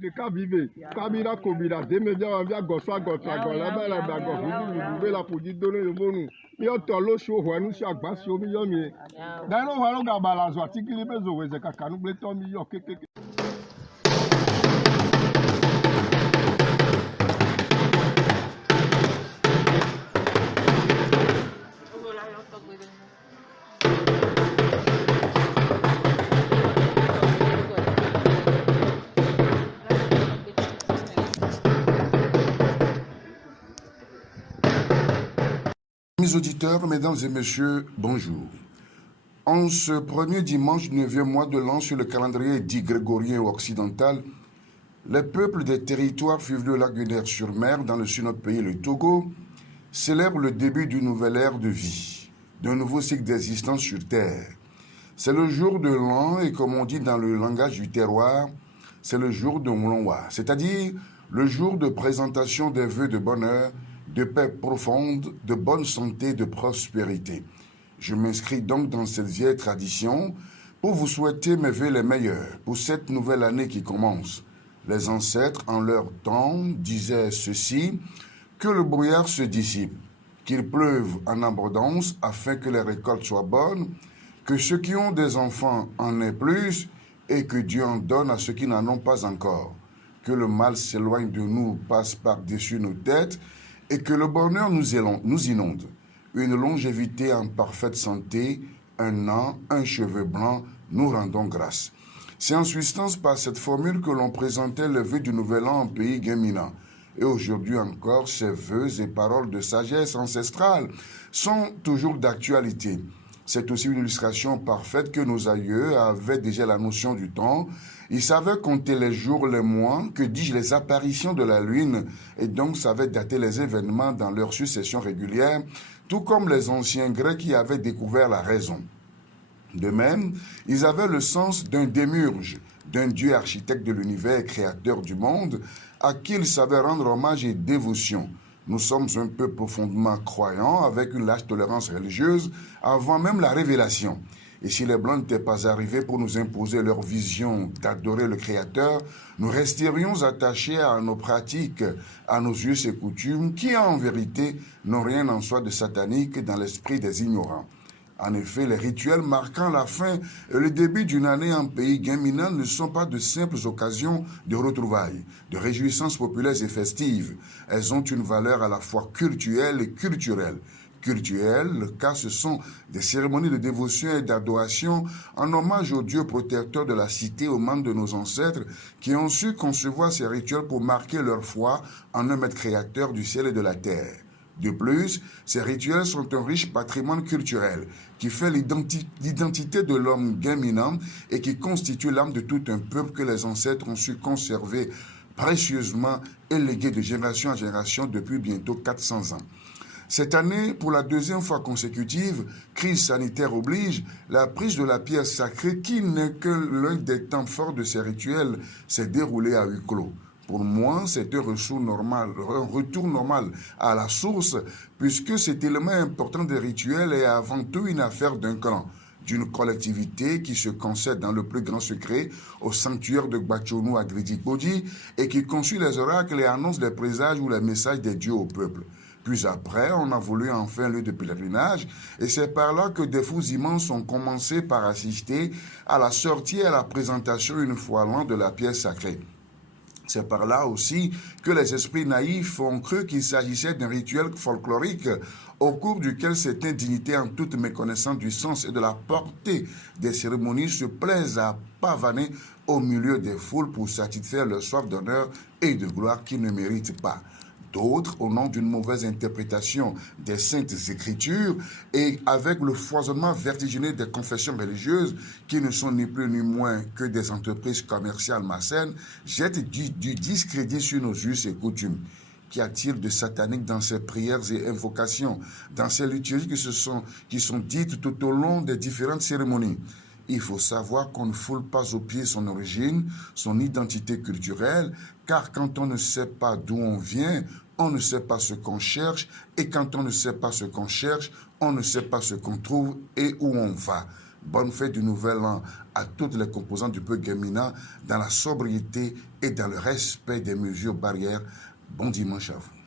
de kabibe kabira kobira demedia wambia goswa gotra gola bela ba go fudu be la podi dono yo bonu yo to lo so ho anu si agbasi omi yo mi dano ho anu ga balance atikili bezo weze kakanu ble to mi yo kekeke. Mes auditeurs, mesdames et messieurs, bonjour. En ce premier dimanche du 9e mois de l'an sur le calendrier dit grégorien ou occidental, les peuples des territoires suivant le lac Guinère-sur-Mer dans le sud de notre pays, le Togo, célèbrent le début d'une nouvelle ère de vie, d'un nouveau cycle d'existence sur Terre. C'est le jour de l'an et comme on dit dans le langage du terroir, c'est le jour de Moulonwa, c'est-à-dire le jour de présentation des vœux de bonheur, de paix profonde, de bonne santé, de prospérité. Je m'inscris donc dans cette vieille tradition pour vous souhaiter mes vœux les meilleurs pour cette nouvelle année qui commence. Les ancêtres, en leur temps, disaient ceci, que le brouillard se dissipe, qu'il pleuve en abondance afin que les récoltes soient bonnes, que ceux qui ont des enfants en aient plus et que Dieu en donne à ceux qui n'en ont pas encore. Que le mal s'éloigne de nous, passe par-dessus nos têtes et que le bonheur nous inonde. Une longévité en parfaite santé, un an, un cheveu blanc, nous rendons grâce. C'est en substance par cette formule que l'on présentait le vœu du nouvel an en pays guéminant. Et aujourd'hui encore, ces vœux et paroles de sagesse ancestrale sont toujours d'actualité. C'est aussi une illustration parfaite que nos aïeux avaient déjà la notion du temps. Ils savaient compter les jours, les mois, que dis-je, les apparitions de la lune, et donc savaient dater les événements dans leur succession régulière, tout comme les anciens Grecs qui avaient découvert la raison. De même, ils avaient le sens d'un démiurge, d'un dieu architecte de l'univers et créateur du monde, à qui ils savaient rendre hommage et dévotion. Nous sommes un peu profondément croyants, avec une large tolérance religieuse, avant même la révélation. Et si les Blancs n'étaient pas arrivés pour nous imposer leur vision d'adorer le Créateur, nous resterions attachés à nos pratiques, à nos us et coutumes, qui en vérité n'ont rien en soi de satanique dans l'esprit des ignorants. En effet, les rituels marquant la fin et le début d'une année en pays guéminant ne sont pas de simples occasions de retrouvailles, de réjouissances populaires et festives. Elles ont une valeur à la fois cultuelle et culturelle. Cultuelle, car ce sont des cérémonies de dévotion et d'adoration en hommage aux dieux protecteurs de la cité, aux membres de nos ancêtres qui ont su concevoir ces rituels pour marquer leur foi en un maître créateur du ciel et de la terre. De plus, ces rituels sont un riche patrimoine culturel qui fait l'identité de l'homme guéminant et qui constitue l'âme de tout un peuple que les ancêtres ont su conserver précieusement et léguer de génération en génération depuis bientôt 400 ans. Cette année, pour la deuxième fois consécutive, crise sanitaire oblige, la prise de la pierre sacrée, qui n'est que l'un des temps forts de ces rituels, s'est déroulée à huis clos. Pour moi, c'est un retour normal à la source, puisque cet élément important des rituels est avant tout une affaire d'un clan, d'une collectivité qui se concède dans le plus grand secret au sanctuaire de Gbachonou à Gridikbodi et qui conçut les oracles et annonce les présages ou les messages des dieux au peuple. Puis après, on a voulu en faire un lieu de pèlerinage et c'est par là que des fous immenses ont commencé par assister à la sortie et à la présentation une fois l'an de la pierre sacrée. C'est par là aussi que les esprits naïfs ont cru qu'il s'agissait d'un rituel folklorique au cours duquel certaines dignités en toute méconnaissance du sens et de la portée des cérémonies se plaisent à pavaner au milieu des foules pour satisfaire leur soif d'honneur et de gloire qu'ils ne méritent pas. D'autres, au nom d'une mauvaise interprétation des saintes écritures et avec le foisonnement vertigineux des confessions religieuses qui ne sont ni plus ni moins que des entreprises commerciales malsaines, jettent du discrédit sur nos us et coutumes. Qu'y a-t-il de satanique dans ces prières et invocations, dans ces liturgies qui sont dites tout au long des différentes cérémonies? Il faut savoir qu'on ne foule pas aux pieds son origine, son identité culturelle, car quand on ne sait pas d'où on vient, on ne sait pas ce qu'on cherche, et quand on ne sait pas ce qu'on cherche, on ne sait pas ce qu'on trouve et où on va. Bonne fête du Nouvel An à toutes les composantes du peuple guémina dans la sobriété et dans le respect des mesures barrières. Bon dimanche à vous.